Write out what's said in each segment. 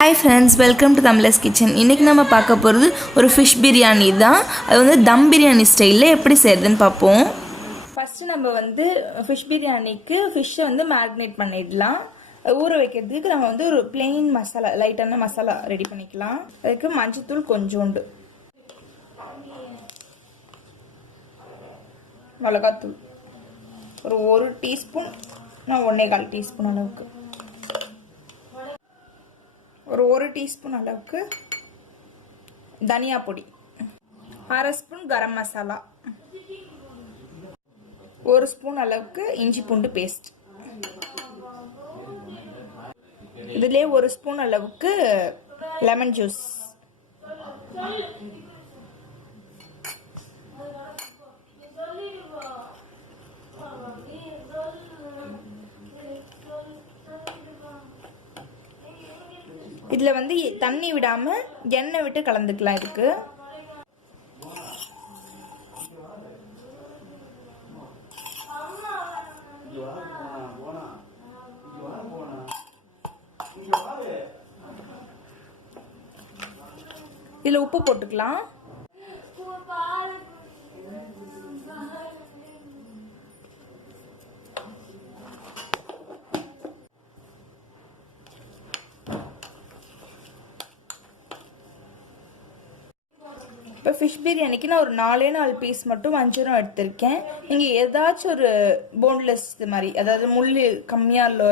Hi friends, welcome to Tamizhar's kitchen. இன்னைக்கு நம்ம பார்க்க போகிறது ஒரு ஃபிஷ் பிரியாணி தான். அது வந்து தம் பிரியாணி ஸ்டைலில் எப்படி செய்யறதுன்னு பார்ப்போம். ஃபஸ்ட்டு நம்ம வந்து ஃபிஷ் பிரியாணிக்கு ஃபிஷ்ஷை வந்து மேரினேட் பண்ணிடலாம். ஊற வைக்கிறதுக்கு நம்ம வந்து ஒரு பிளெயின் மசாலா, லைட்டான மசாலா ரெடி பண்ணிக்கலாம். அதுக்கு மஞ்சத்தூள் கொஞ்சோண்டு, மிளகாத்தூள் ஒரு டீஸ்பூன், 1.25 டீஸ்பூன் அளவுக்கு, ஒரு டீஸ்பூன் அளவுக்கு தனியா பொடி, 1/2 ஸ்பூன் கரம் மசாலா, 1 ஸ்பூன் அளவுக்கு இஞ்சி பூண்டு பேஸ்ட், இதுலயே 1 ஸ்பூன் அளவுக்கு லெமன் ஜூஸ், இதுல வந்து தண்ணி விடாம எண்ணெய் விட்டு கலந்துக்கலாம். இதுக்கு இதுல உப்பு போட்டுக்கலாம். இப்போ ஃபிஷ் பிரியாணிக்கு நான் ஒரு 4 பீஸ் மட்டும் வஞ்சரம் எடுத்திருக்கேன். நீங்கள் ஏதாச்சும் ஒரு போன்லெஸ் இது மாதிரி, அதாவது முள் கம்மியாக உள்ள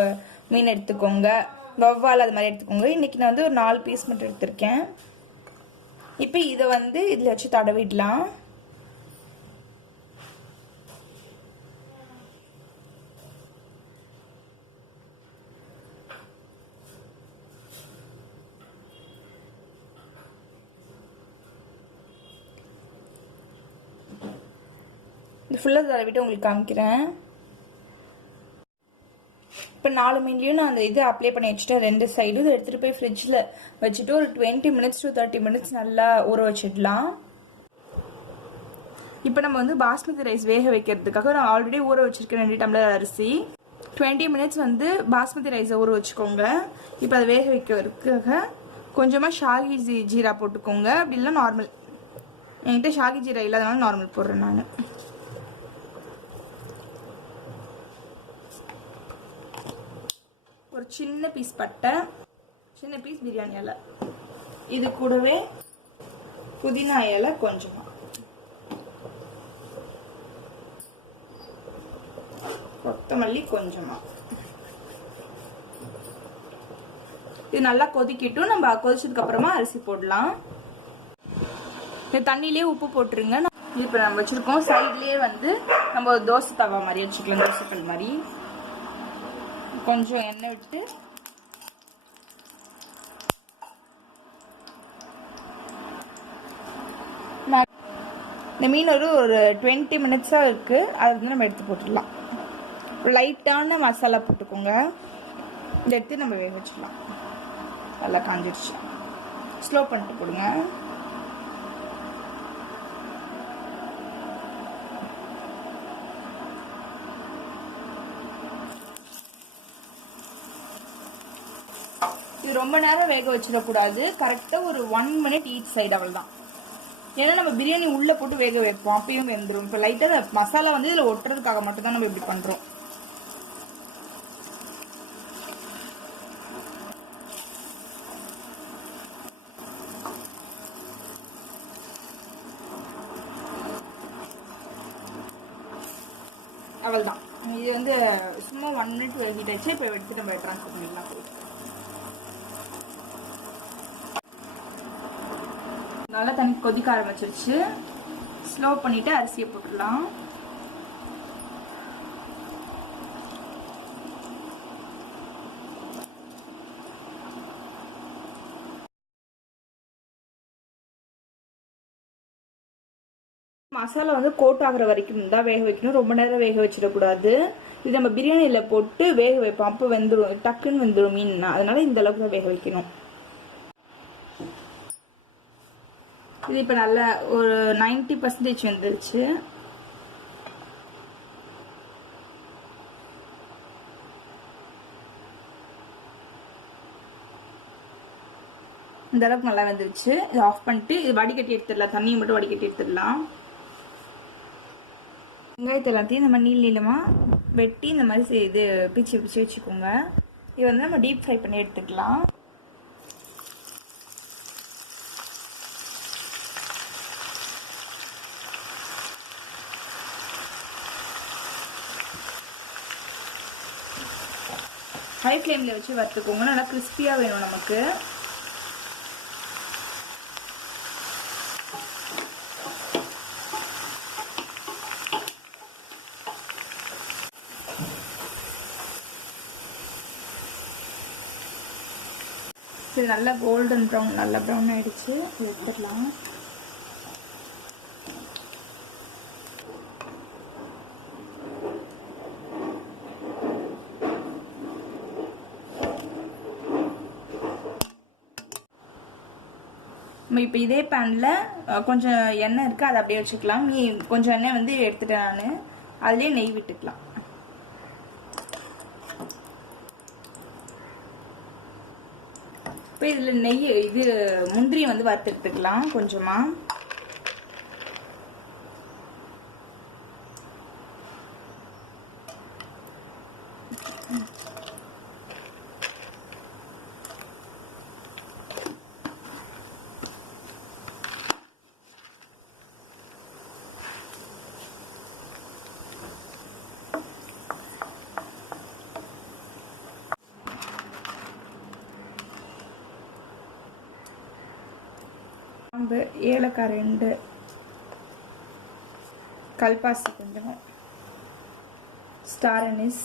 மீன் எடுத்துக்கோங்க, வவ்வால் அது மாதிரி எடுத்துக்கோங்க. இன்றைக்கி நான் வந்து ஒரு 4 பீஸ் மட்டும் எடுத்திருக்கேன். இப்போ இதை வந்து இதில் வச்சு தடவிடலாம். இது ஃபுல்லாக தடவிட்டு உங்களுக்கு காமிக்கிறேன். இப்போ 4 மீன்லையும் நான் அந்த இது அப்ளை பண்ணி வச்சுட்டேன். 2 சைடும் இதை எடுத்துகிட்டு போய் ஃப்ரிட்ஜில் வச்சுட்டு ஒரு 20 மினிட்ஸ் to 30 மினிட்ஸ் நல்லா ஊற வச்சிடலாம். இப்போ நம்ம வந்து பாஸ்மதி ரைஸ் வேக வைக்கிறதுக்காக நான் ஆல்ரெடி ஊற வச்சுருக்கேன் 2 டம்ளர் அரிசி. 20 மினிட்ஸ் வந்து பாஸ்மதி ரைஸை ஊற வச்சுக்கோங்க. இப்போ அதை வேக வைக்கிறதுக்காக கொஞ்சமாக ஷாகி ஜீரா போட்டுக்கோங்க. அப்படி இல்லை நார்மல், என்கிட்ட ஷாகி ஜீரா இல்லாதனால நார்மல் போடுறேன் நான். ஒரு சின்ன பீஸ் பட்டை, சின்ன பீஸ் பிரியாணி இலை, இது கூடவே புதினா இலை கொஞ்சமா, கொத்தமல்லி கொஞ்சமா. இது நல்லா கொதிக்கிட்டும். நம்ம கொதிச்சதுக்கு அப்புறமா அரிசி போடலாம். தண்ணியிலே உப்பு போட்டுருங்க. இப்போ நம்ம வச்சிருக்கோம். சைட்லயே வந்து நம்ம தோசை தவா மாதிரி வச்சுக்கலாம், தோசைக்கல் மாதிரி. கொஞ்சம் எண்ணெய் விட்டு இந்த மீன் ஒரு 20 மினிட்ஸா இருக்கு. அது வந்து நம்ம எடுத்து போட்டுடலாம். லைட்டான மசாலா போட்டுக்கோங்க. இதை எடுத்து நம்ம வேக வச்சிடலாம். நல்லா காஞ்சிடுச்சு. ஸ்லோ பண்ணிட்டு போடுங்க. இது ரொம்ப நேரம் வேக வச்சிடக்கூடாது. கரெக்டாக ஒரு 1 மினிட் ஈச் சைடு, அவள் தான். ஏன்னா நம்ம பிரியாணி உள்ளே போட்டு வேக வைப்போம், அப்பயும் வெந்துடும். இப்போ லைட்டாக மசாலா வந்து இதில் ஒட்டுறதுக்காக மட்டும்தான் நம்ம இப்படி பண்ணுறோம். அவள் தான். இது வந்து சும்மா 1 மினிட் வேகிட்டாச்சு. இப்போ எடுத்து நம்ம ட்ரான்ஸ்ஃபர் பண்ணிடலாம். நல்லா தண்ணி கொதிக்க ஆரம்பிச்சிருச்சு. ஸ்லோ பண்ணிட்டு அரிசியை போட்டுடலாம். மசாலா வந்து கோட் ஆகிற வரைக்கும் தான் வேக வைக்கணும். ரொம்ப நேரம் வேக வச்சிடக்கூடாது. இது நம்ம பிரியாணியில போட்டு வேக வைப்போம், அப்போ வெந்துடும், டக்குன்னு வெந்துடும் மீன்னா. அதனால இந்த அளவுக்கு தான் வேக வைக்கணும். இது இப்போ நல்லா ஒரு 90% வந்துருச்சு. இந்த அளவுக்கு நல்லா வந்துருச்சு. இதை ஆஃப் பண்ணிட்டு இது வடிகட்டி எடுத்துடலாம். தண்ணியை மட்டும் வடிகட்டி எடுத்துடலாம். வெங்காயத்தை எல்லாத்தையும் இந்த மாதிரி நீளமாக வெட்டி இந்த மாதிரி இது பிச்சு பிச்சு வச்சுக்கோங்க. இது வந்து நம்ம டீப் ஃப்ரை பண்ணி எடுத்துக்கலாம். ஹை ஃப்ளேமில் வச்சு வறுத்துக்கோங்க. நல்லா கிறிஸ்பியாக வேணும் நமக்கு. இது நல்லா கோல்டன் ப்ரௌன், நல்லா ப்ரௌன் ஆகிடுச்சு. எடுத்துடலாம். நம்ம இப்போ இதே பேனில் கொஞ்சம் எண்ணெய் இருக்குது, அதை அப்படியே வச்சுக்கலாம். கொஞ்சம் எண்ணெய் வந்து எடுத்துட்டேன் நான். அதுலேயே நெய் விட்டுக்கலாம். இப்போ இதில் நெய் முந்திரி வந்து வறுத்து எடுத்துக்கலாம் கொஞ்சமாக. ஏலக்காய் 2, கல்பாசி கொஞ்சம், ஸ்டார் அனிஸ்,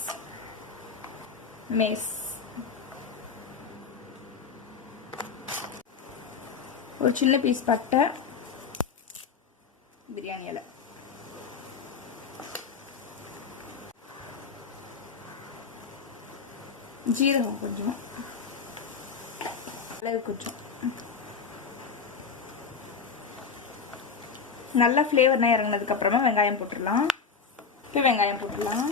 மேஸ், ஒரு சின்ன பீஸ் பட்டை, பிரியாணி இலை, ஜீரகம் கொஞ்சம், மிளகு கொஞ்சம். நல்ல ஃப்ளேவர்னா இறங்கினதுக்கு அப்புறமா வெங்காயம் போட்டுடலாம். இப்போ வெங்காயம் போட்டுடலாம்.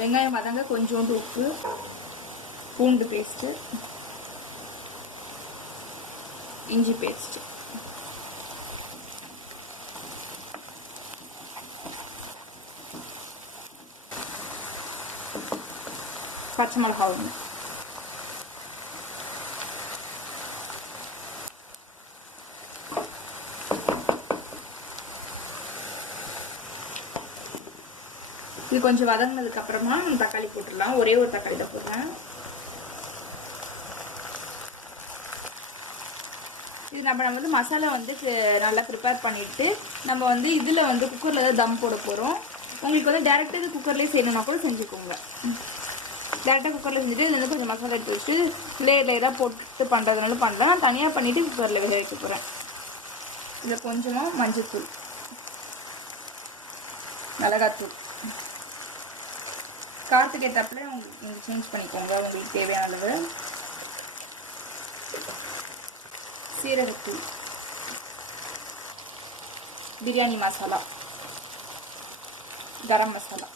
வெங்காயம் வதங்க கொஞ்சோண்டு உப்பு, பூண்டு பேஸ்ட்டு, இஞ்சி பேஸ்ட், பச்சை மிளகா 1, இது கொஞ்சம் வதங்கினதுக்கு அப்புறமா தக்காளி போட்டுடலாம். ஒரே ஒரு தக்காளி தான் போடுறேன். இது நம்ம வந்து மசாலா வந்து நல்லா ப்ரிப்பேர் பண்ணிட்டு நம்ம வந்து இதில் வந்து குக்கரில் ஏதாவது தம் போட போகிறோம். உங்களுக்கு வந்து டேரெக்டாக இது குக்கர்லேயே செய்யணும்னா கூட செஞ்சுக்கோங்க. டேரெக்டாக குக்கரில் செஞ்சுட்டு இது வந்து கொஞ்சம் மசாலா எடுத்து வச்சுட்டு லேயராக போட்டு பண்ணுறதுனால பண்ணலாம். நான் தனியாக பண்ணிவிட்டு குக்கரில் வேக வைக்க போகிறேன். இதில் கொஞ்சமாக மஞ்சள்தூள், மிளகாத்தூள், காரத்துக்கு ஏற்றாப்புல உங்களுக்கு சேஞ்ச் பண்ணிக்கோங்க உங்களுக்கு தேவையான அளவு. சீரகத்தூள், பிரியாணி மசாலா, கரம் மசாலா,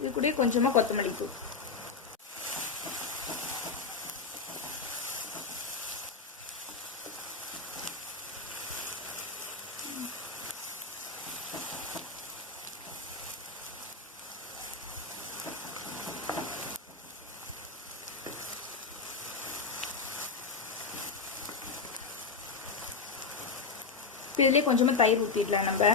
இது கூட கொஞ்சமா கொத்தமல்லி தூள். இதுலயே கொஞ்சமா தயிர் ஊத்திடலாம் நம்ம.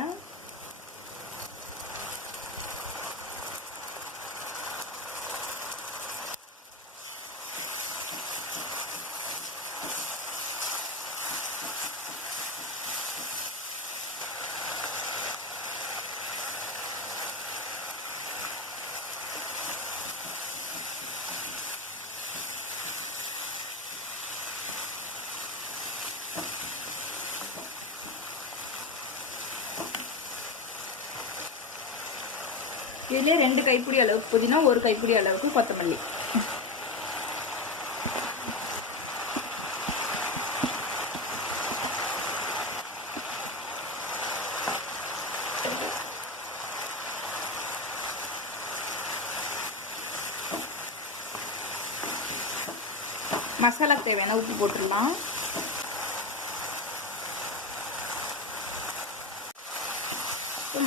இதிலே 2 கைப்பிடி அளவுக்கு புதினா, 1 கைப்பிடி அளவுக்கு கொத்தமல்லி. மசாலா தேவையான உப்பு போட்டுடலாம்.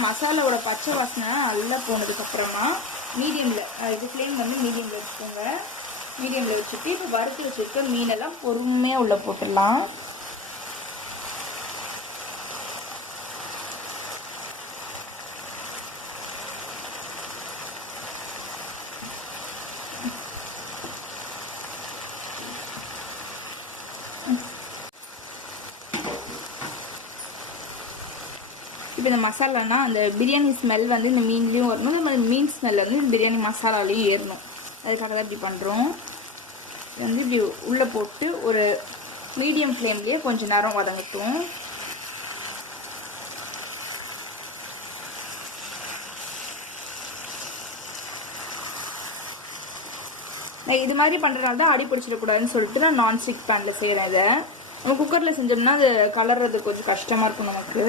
மசாலாவோட பச்சை வாசனை நல்லா போனதுக்கப்புறமா மீடியமில் ஃப்ளேம் வந்து மீடியமில் வச்சுக்கோங்க. மீடியமில் வச்சுட்டு இப்போ வறுத்து வச்சுருக்க மீனெல்லாம் பொறுமையாக உள்ளே போட்டுடலாம். இப்போ இந்த மசாலானா அந்த பிரியாணி ஸ்மெல் வந்து இந்த மீன்லேயும் வரணும், இந்த மாதிரி மீன் ஸ்மெல் வந்து இந்த பிரியாணி மசாலாலையும் ஏறணும். அதுக்காக தான் இப்படி பண்ணுறோம். வந்து இப்படி உள்ளே போட்டு ஒரு மீடியம் ஃப்ளேம்லேயே கொஞ்சம் நேரம் வதங்கட்டும். இது மாதிரி பண்ணுறதுனால தான் அடி பிடிச்சிடக்கூடாதுன்னு சொல்லிட்டு நான் நான்ஸ்டிக் பேனில் செய்கிறேன். இதை நம்ம குக்கரில் செஞ்சோம்னா அது கலர்றது கொஞ்சம் கஷ்டமாக இருக்கும் நமக்கு.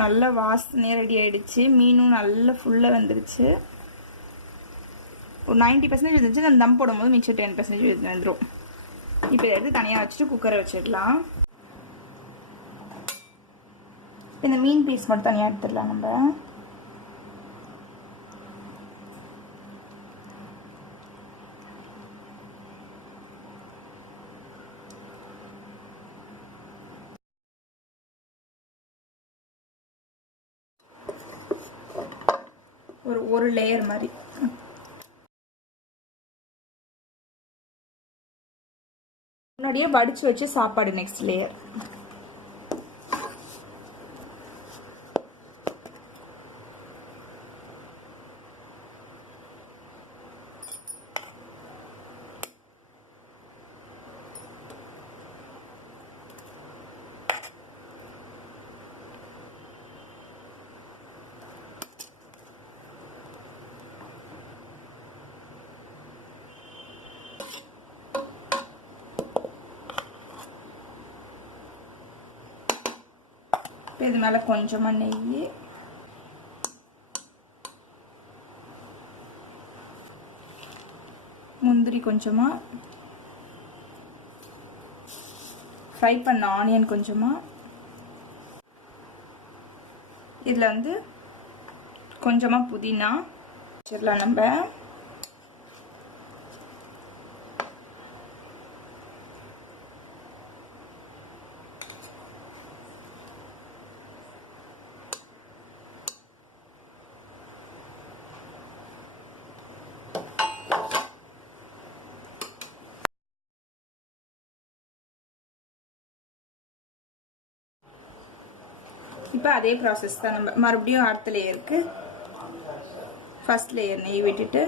நல்ல வாசனையாக ரெடி ஆகிடுச்சு. மீனும் நல்லா ஃபுல்லாக வந்துருச்சு. ஒரு 90% வந்துருச்சு. நம்ம தம் போடும்போது மிச்சம் 10% வந்துடும். இப்போ எடுத்து தனியாக வச்சுட்டு குக்கரை வச்சிடலாம். இந்த மீன் பீஸ் மட்டும் தனியாக எடுத்துடலாம் நம்ம. ஒரு லேயர் மாதிரி முன்னாடியே வடிச்சு வச்சு சாப்பாடு நெக்ஸ்ட் லேயர். இது மேலே கொஞ்சமாக நெய், முந்திரி கொஞ்சமாக, ஃப்ரை பண்ண ஆனியன் கொஞ்சமாக, இதில் வந்து கொஞ்சமாக புதினா வச்சிடலாம் நம்ம. இப்போ அதே ப்ராசஸ் தான். நம்ம மறுபடியும் அடுத்த லேயருக்கு ஃபர்ஸ்ட் லேயர் நெய் விட்டுட்டு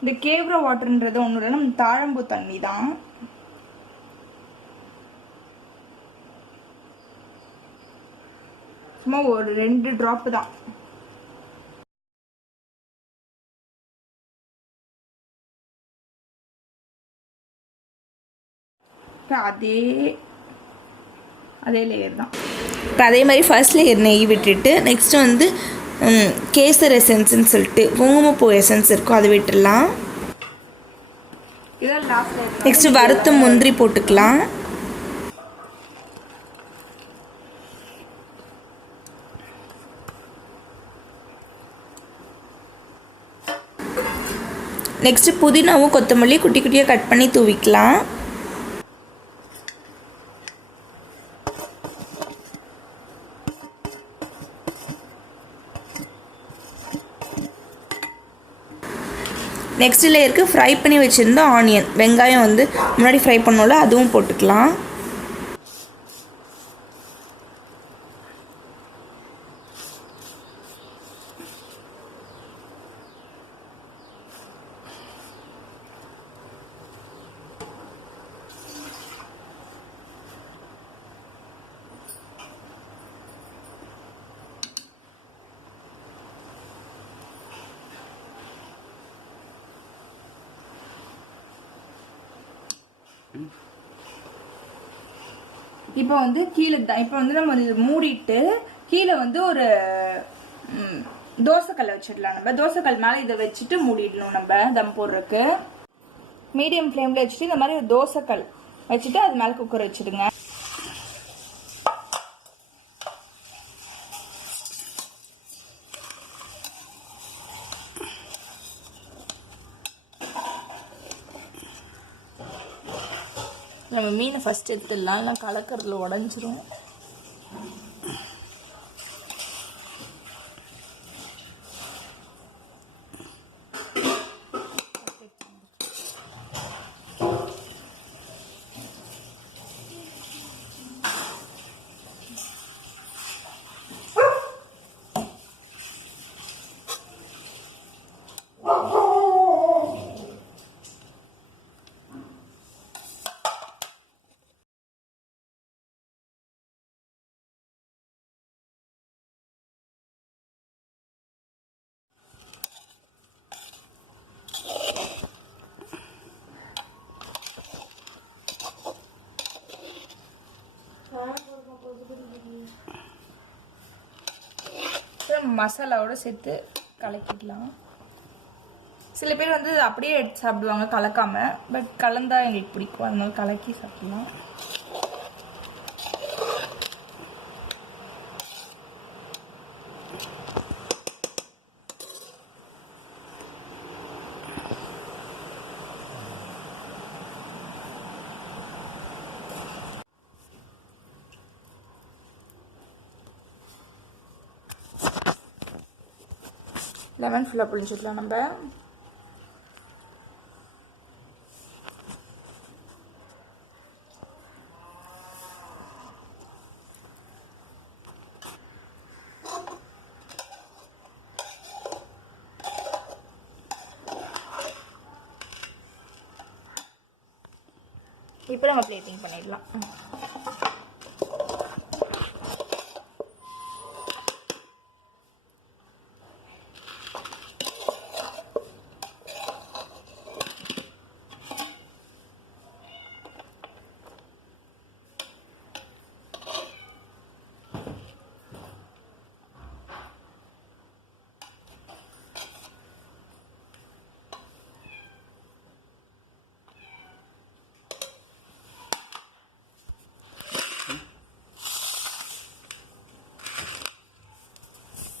இந்த கேவ்ரா வாட்டர்ன்றது ஒன்றும் இல்லை, நம்ம தாழம்பூ தண்ணி தான். சும்மா ஒரு 2 டிராப் தான். அதே லேயர் தான். இப்போ அதே மாதிரி ஃபர்ஸ்ட் லேயர் நெய் விட்டுட்டு நெக்ஸ்ட் வந்து கேசர் எசன்ஸ்ன்னு சொல்லிட்டு குங்குமப்பூ எசன்ஸ் இருக்கும், அதை விட்டுடலாம். நெக்ஸ்ட் வறுத்த முந்திரி போட்டுக்கலாம். நெக்ஸ்ட் புதினாவும் கொத்தமல்லி குட்டி குட்டியாக கட் பண்ணி தூவிக்கலாம். நெக்ஸ்ட் லேயருக்கு ஃப்ரை பண்ணி வச்சுருந்த ஆனியன், வெங்காயம் வந்து முன்னாடி ஃப்ரை பண்ணோம்ல, அதுவும் போட்டுக்கலாம். இப்போ வந்து கீழே இப்போ வந்து நம்ம மூடிட்டு கீழே வந்து ஒரு தோசைக்கல்லை வச்சிடலாம். நம்ம தோசைக்கல் மேலே இதை வச்சுட்டு மூடிடணும். நம்ம தம் போடுறதுக்கு மீடியம் ஃப்ளேமில் வச்சுட்டு இந்த மாதிரி ஒரு தோசைக்கல் வச்சுட்டு அது மேலே குக்கர் வச்சுடுங்க. நம்ம மீனை ஃபஸ்ட் எடுத்துடலாம், இல்லை கலக்கிறதுல உடஞ்சிரும். மசாலாவோட சேர்த்து கலக்கிடலாம். சில பேர் வந்து அப்படியே எடுத்து சாப்பிடுவாங்க கலக்காம, பட் கலந்தா எங்களுக்கு பிடிக்கும், அதனால கலக்கி சாப்பிடலாம். லெமன் ஃபுல்லாக புளிஞ்சிடலாம் நம்ம. இப்போ நம்ம பிளேட்டிங் பண்ணிடலாம்.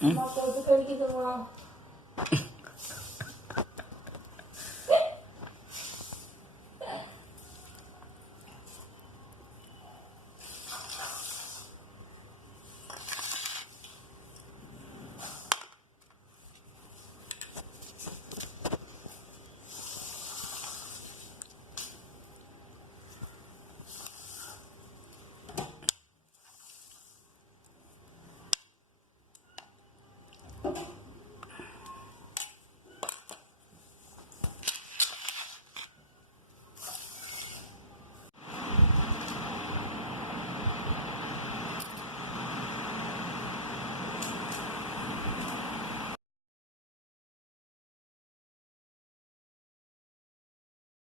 Mau kau tu kali kita mau